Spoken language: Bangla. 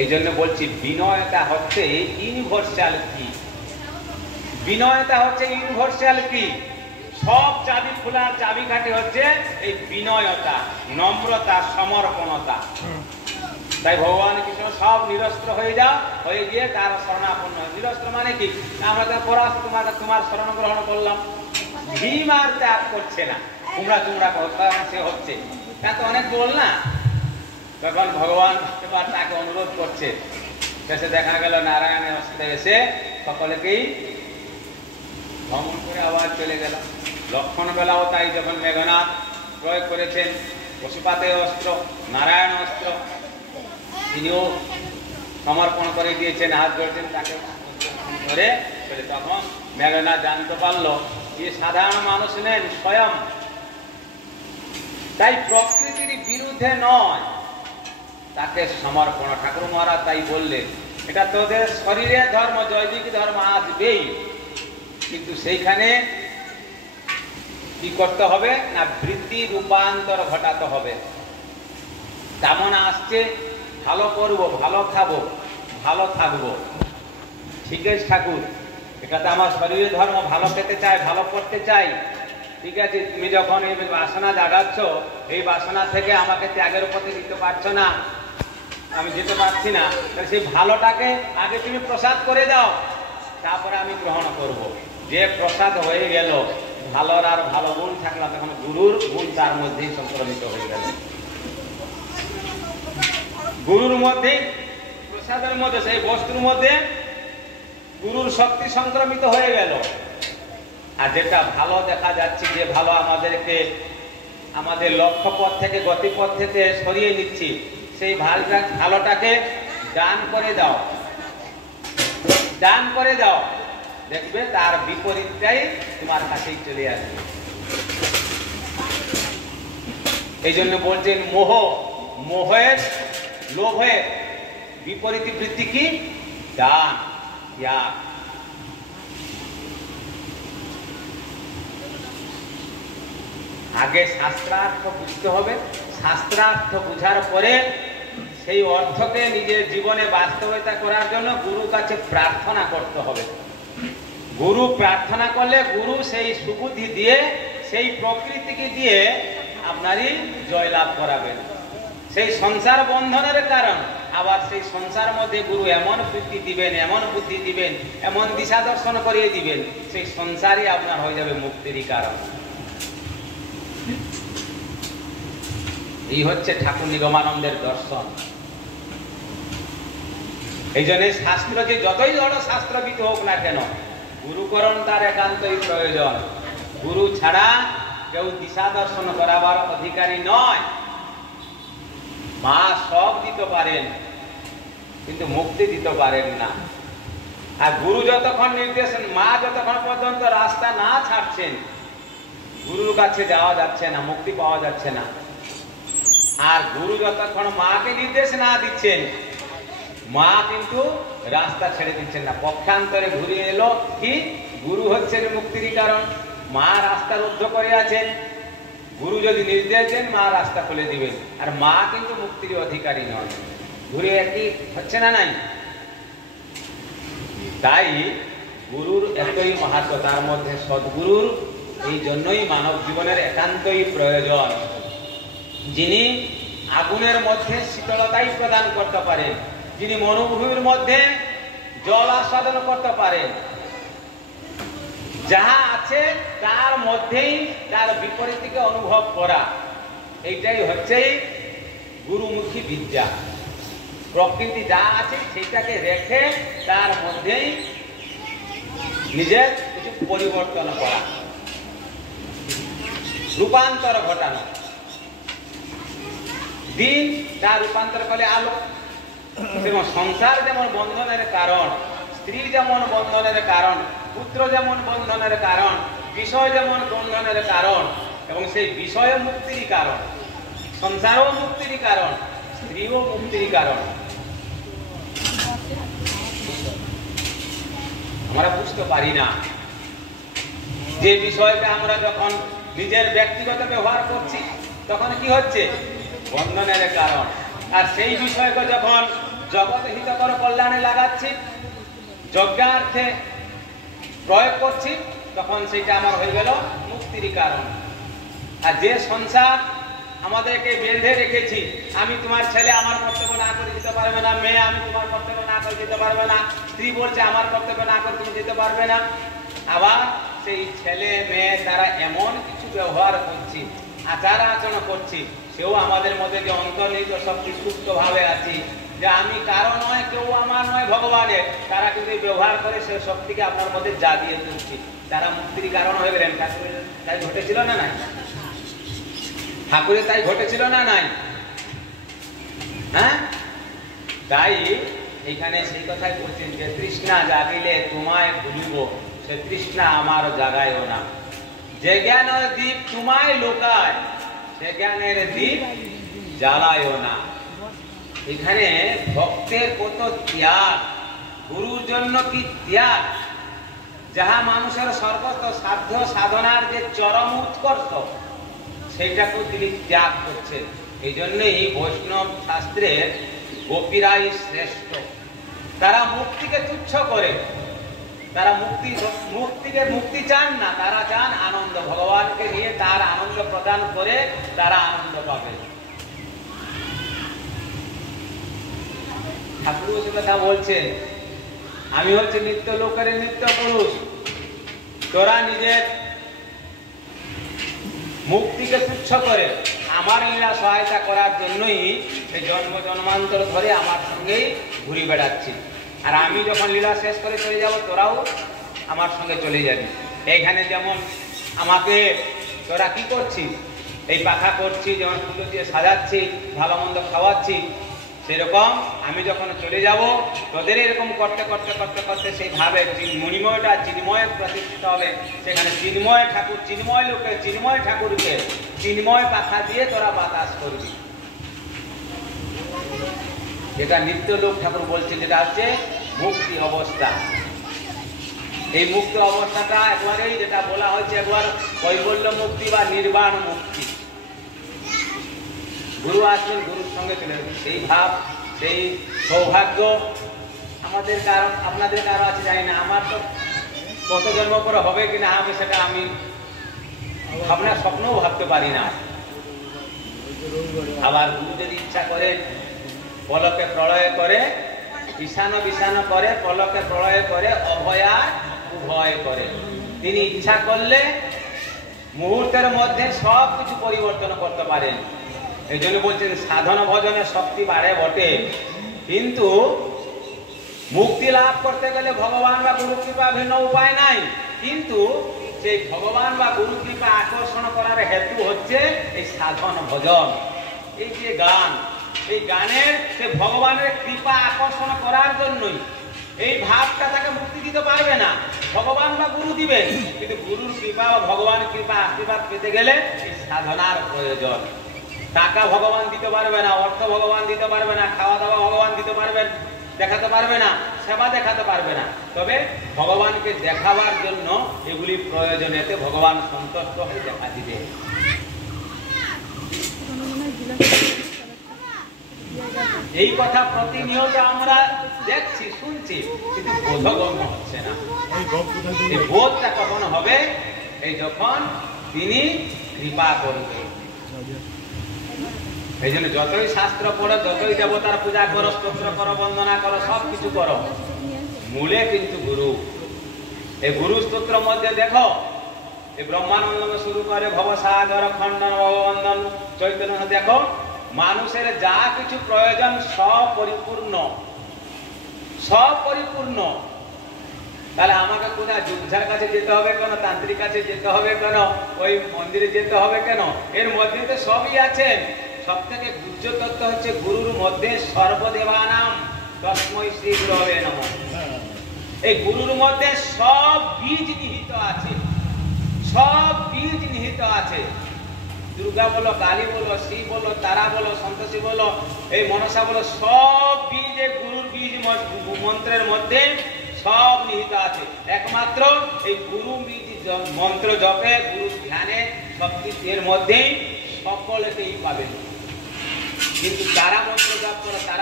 এই জন্য বলছি বিনয়তা হচ্ছে ইউনিভার্সাল কি। বিনয়তা হচ্ছে ইউনিভার্সাল কি। সব চাবি খোলার চাবিকাঠি হচ্ছে এই বিনয়তা, নম্রতা, সমর্পণতা। তাই ভগবান কৃষ্ণ সব নিরস্ত্র হয়ে যাও, হয়ে গিয়ে তার শরণাপন্ন। নিরস্ত্র মানে কি? আমরা তো পরাস তোমার শরণ গ্রহণ করলাম। ভীম আর ত্যাগ করছে না, তোমরা সে হচ্ছে। তা তো অনেক বল না। তখন ভগবান এবার তাকে অনুরোধ করছে। শেষে দেখা গেল নারায়ণের অস্ত্রে এসে সকলকেই ভ্রমণ করে আবার চলে গেল। লক্ষণ বেলাও তাই, যখন মেঘনাথ প্রয়োগ করেছেন পশুপাতের অস্ত্র, নারায়ণ অস্ত্র, তিনিও সমর্পণ করে দিয়েছেন, হাত ধরেছেন তাকে ধরে। তখন মেঘনাথ জানতে পারলো যে সাধারণ মানুষ নেন, স্বয়ং। তাই প্রকৃতির বিরুদ্ধে নয়, তাকে সমর্পণ। ঠাকুর মহারাজ তাই বললেন, এটা তোদের শরীরের ধর্ম, জৈবিক ধর্ম আসবেই, কিন্তু সেইখানে কি করতে হবে না, বৃত্তি রূপান্তর ঘটাতে হবে। তেমন আসছে, ভালো করব, ভালো খাবো, ভালো থাকবো, ঠিক আছে ঠাকুর, এটা তো আমার শরীরের ধর্ম, ভালো খেতে চাই, ভালো করতে চাই, ঠিক আছে। তুমি যখন এই বাসনা জাগাচ্ছ, এই বাসনা থেকে আমাকে ত্যাগের পথে দিতে পারছো না, আমি যেতে পারছি না, সেই ভালোটাকে আগে তুমি প্রসাদ করে দাও, তারপরে আমি গ্রহণ করব। যে প্রসাদ হয়ে গেল, ভালোর আর ভালো গুণ থাকলাম, তখন গুরুর গুণ তার মধ্যেই সংক্রমিত হয়ে গেল। গুরুর মধ্যে, প্রসাদের মধ্যে, সেই বস্তুর মধ্যে গুরুর শক্তি সংক্রমিত হয়ে গেল। আর যেটা ভালো দেখা যাচ্ছে, যে ভালো আমাদেরকে আমাদের লক্ষ্যপথ থেকে, গতিপথ থেকে সরিয়ে নিচ্ছি, সেই ভালোটাকে দান করে দাও, দান করে দাও, দেখবে তার বিপরীতটাই তোমার কাছেই চলে আসবে। এই জন্য বলছেন মোহ, মোহের, লোভের বিপরীত বৃত্তি কি? দান, ত্যাগ। আগে শাস্ত্রার্থ বুঝতে হবে, শাস্ত্রার্থ বুঝার পরে সেই অর্থকে নিজের জীবনে বাস্তবায়িত করার জন্য গুরুর কাছে প্রার্থনা করতে হবে। গুরু প্রার্থনা করলে গুরু সেই সুবুদ্ধি দিয়ে, সেই প্রকৃতিকে দিয়ে আপনারই জয়লাভ করাবেন। সেই সংসার বন্ধনের কারণ, আবার সেই সংসার মধ্যে গুরু এমন বুদ্ধি দিবেন, এমন বুদ্ধি দিবেন, এমন দিশা দর্শন করিয়ে দিবেন, সেই সংসারই আপনার হয়ে যাবে মুক্তিরই কারণ। এই হচ্ছে ঠাকুর নিগমানন্দের দর্শন। এই জন্য শাস্ত্র, যে যতই বড় শাস্ত্রবিদ হোক না কেন, গুরুকরণ তার একান্তই প্রয়োজন। গুরু ছাড়া কেউ দিশা দর্শন করাবার অধিকারী নয়। মা সব দিতে পারেন, কিন্তু মুক্তি দিতে পারেন না। আর গুরু যতক্ষণ নির্দেশন, মা যতক্ষণ পর্যন্ত রাস্তা না ছাড়ছেন, গুরুর কাছে যাওয়া যাচ্ছে না, মুক্তি পাওয়া যাচ্ছে না। আর গুরু যতক্ষণ মাকে নির্দেশ না দিচ্ছেন, মা কিন্তু রাস্তা ছেড়ে দিচ্ছেন না। পক্ষান্তরে ঘুরিয়ে এলো কি, গুরু হচ্ছেন মুক্তির কারণ, মা রাস্তা রুদ্ধ করে আছেন। গুরু যদি নির্দেশ দেন, মা রাস্তা খুলে দিবেন, আর মা কিন্তু মুক্তির অধিকারী নয়। ঘুরিয়ে কি হচ্ছে না? নাই। তাই গুরুর এতই মাহাত্ম্য, তার মধ্যে সদ্গুরুর এই জন্যই মানব জীবনের একান্তই প্রয়োজন। যিনি আগুনের মধ্যে শীতলতাই প্রদান করতে পারেন, যিনি মরুভূমির মধ্যে জল আস্বাদন করতে পারেন, যাহা আছে তার মধ্যেই তার বিপরীতকে অনুভব করা, এইটাই হচ্ছে গুরুমুখী বিদ্যা। প্রকৃতি যা আছে সেটাকে রেখে তার মধ্যেই নিজের কিছু পরিবর্তন করা, রূপান্তর ঘটানো। দিন তার রূপান্তর করে আলো। যেমন সংসার যেমন বন্ধনের কারণ, স্ত্রী যেমন বন্ধনের কারণ, পুত্র যেমন বন্ধনের কারণ, বিষয় যেমন বন্ধনের কারণ, এবং সেই বিষয় মুক্তির কারণ, সংসারও মুক্তির কারণ, স্ত্রীও মুক্তির কারণ। আমরা বুঝতে পারি না যে বিষয়টা আমরা যখন নিজের ব্যক্তিগত ব্যবহার করছি, তখন কি হচ্ছে? বন্ধনের কারণ। আর সেই বিষয়কে যখন জগৎ হিতকর কল্যাণে লাগাচ্ছি, যজ্ঞার্থে প্রয়োগ করছি, তখন সেটা আমার হয়ে গেল মুক্তির কারণ। আর যে সংসার আমাদেরকে বেঁধে রেখেছি, আমি তোমার ছেলে আমার কর্তব্য না করে দিতে পারবে না, মেয়ে আমি তোমার কর্তব্য না করে দিতে পারবে না, স্ত্রী বলছে আমার কর্তব্য না করে তুমি দিতে পারবে না, আবার সেই ছেলে মেয়ে তারা এমন কিছু ব্যবহার করছি, আচার আচরণ করছি, সেও আমাদের মধ্যে যে অন্তর্নিহিত শক্তি সুপ্ত ভাবে আছি, যে আমি কারো নয়, কেউ আমার নয়, ভগবানের, তারা কিন্তু ব্যবহার করে সেই শক্তিকে আপনার মধ্যে জাগিয়ে তুলছি, তারা মুক্তির কারণ হয়ে গেলেন। ঠাকুরের তাই ঘটেছিল না নাই? ঠাকুরের তাই ঘটেছিল না নাই? হ্যাঁ, তাই এখানে সেই কথাই বলছেন যে তৃষ্ণা জাগিলে তোমায় ভুলিব, সে তৃষ্ণা আমার জাগায়ও না। যে জ্ঞানের দীপ তোমায় লোকায়, সে জ্ঞানের দীপ জ্বালায়ও না। এখানে ভক্তের কত ত্যাগ, গুরুর জন্য কি ত্যাগ, যাহা মানুষের সর্বত সাধ্য সাধনার যে চরম উৎকর্ষ, সেইটাকেও তিনি ত্যাগ করছেন। এই জন্যই বৈষ্ণব শাস্ত্রের গোপীরাই শ্রেষ্ঠ। তারা মুক্তিকে তুচ্ছ করে, তারা মুক্তি চান না, তারা চান আনন্দ, ভগবানকে নিয়ে তার আনন্দ প্রদান করে তারা আনন্দ পাবে। ঠাকুর সে কথা বলছেন, আমি হচ্ছে নিত্য লোকের নিত্য পুরুষ, তোরা নিজের মুক্তিকে তুচ্ছ করে আমার লীলা সহায়তা করার জন্যই এই জন্ম জন্মান্তর ধরে আমার সঙ্গেই ঘুরে বেড়াচ্ছি, আর আমি যখন লীলা শেষ করে চলে যাব তোরাও আমার সঙ্গে চলে যাবি। এইখানে যেমন আমাকে তোরা কি করছিস, এই পাখা করছি, যেমন পুজো দিয়ে সাজাচ্ছি, ভালো মন্দ খাওয়াচ্ছি, সেরকম আমি যখন চলে যাব তোদের এরকম করতে করতে করতে করতে সেই ভাবে মণিময়টা চিন্ময় প্রতিষ্ঠিত হবে, সেখানে চিন্ময় ঠাকুর, চিন্ময় লোকে চিন্ময় ঠাকুরকে চিন্ময় পাখা দিয়ে তোরা বাতাস করবি। যেটা নিত্য লোক ঠাকুর বলছে, যেটা হচ্ছে মুক্তি অবস্থা। এই মুক্ত অবস্থাটা একবারেই যেটা বলা হয়েছে, একবার কৈবল্য মুক্তি বা নির্বাণ মুক্তি। গুরু আসবেন, গুরুর সঙ্গে চলে যাবেন, সেই ভাব, সেই সৌভাগ্য আমাদের কারো, আপনাদের কারো আছে জানি না, আমার তো কত জন্ম করে হবে কিনা আমি সেটা আমি ভাবনা স্বপ্নও ভাবতে পারি না। আবার গুরু যদি ইচ্ছা করে পলকে প্রলয় করে, ঈশান বিশান করে, পলকে প্রলয় করে, অভয়া উভয় করে। তিনি ইচ্ছা করলে মুহূর্তের মধ্যে সব কিছু পরিবর্তন করতে পারেন। এই জন্য বলছেন সাধন ভজনের শক্তি বাড়ে বটে, কিন্তু মুক্তি লাভ করতে গেলে ভগবান বা গুরু কৃপা ভিন্ন উপায় নাই। কিন্তু সেই ভগবান বা গুরু কৃপা আকর্ষণ করার হেতু হচ্ছে এই সাধন ভজন, এই যে গান, এই গানের সে ভগবানের কৃপা আকর্ষণ করার জন্যই। এই ভাবটা তাকে মুক্তি দিতে পারবে না, ভগবান বা গুরু দিবেন, কিন্তু গুরুর কৃপা বা ভগবানের কৃপা আশীর্বাদ পেতে গেলে এই সাধনার প্রয়োজন। টাকা ভগবান দিতে পারবে না, অর্থ ভগবান দিতে পারবে না, খাওয়া দাওয়া ভগবান দিতে পারবেন, দেখাতে পারবে না, সেবা দেখাতে পারবে না, তবে ভগবানকে দেখাবার জন্য এগুলি প্রয়োজন, এতে ভগবান সন্তুষ্ট হয়ে দেখা দিবে। এই কথা প্রতিনিয়ত আমরা দেখছি, শুনছি, কিন্তু বোধগম্য হচ্ছে না। এই বোধটা কখন হবে? এই যখন তিনি কৃপা করবে। এই জন্য যতই শাস্ত্র পড়ো, যতই দেবতার পূজা করো, স্তোত্র করো, বন্দনা করো, সব কিছু করো, মূলে কিন্তু গুরু। এই গুরু স্তোত্র মধ্যে দেখো, এই ব্রহ্মানন্দ শুরু করে ভবসাগর খণ্ডন ভগবন্দন চৈতন্য, দেখো মানুষের যা কিছু প্রয়োজন সব পরিপূর্ণ, সব পরিপূর্ণ। তাহলে আমাকে কোথায় যোদ্ধার কাছে যেতে হবে কেন, তান্ত্রিক কাছে যেতে হবে কেন, ওই মন্দিরে যেতে হবে কেন? এর মধ্যে তো সবই আছেন। সব থেকে গুহ্য তত্ত্ব হচ্ছে গুরুর মধ্যে সর্বদেবানাম তস্মৈ শ্রী গুরবে নমঃ। এই গুরুর মধ্যে সব বীজ নিহিত আছে, সব বীজ নিহিত আছে। দুর্গা বলো, কালী বলো, শিব বলো, তারা বলো, সন্তোষী বলো, এই মনসা বলো, সব বীজ গুরুর বীজ মন্ত্রের মধ্যে সব নিহিত আছে। একমাত্র এই গুরু বীজ মন্ত্র জপে, গুরু ধ্যানে শক্তি এর মধ্যেই সকলেতেই পাবেন। কিন্তু তারা মন্ত্র জপ করে, তারা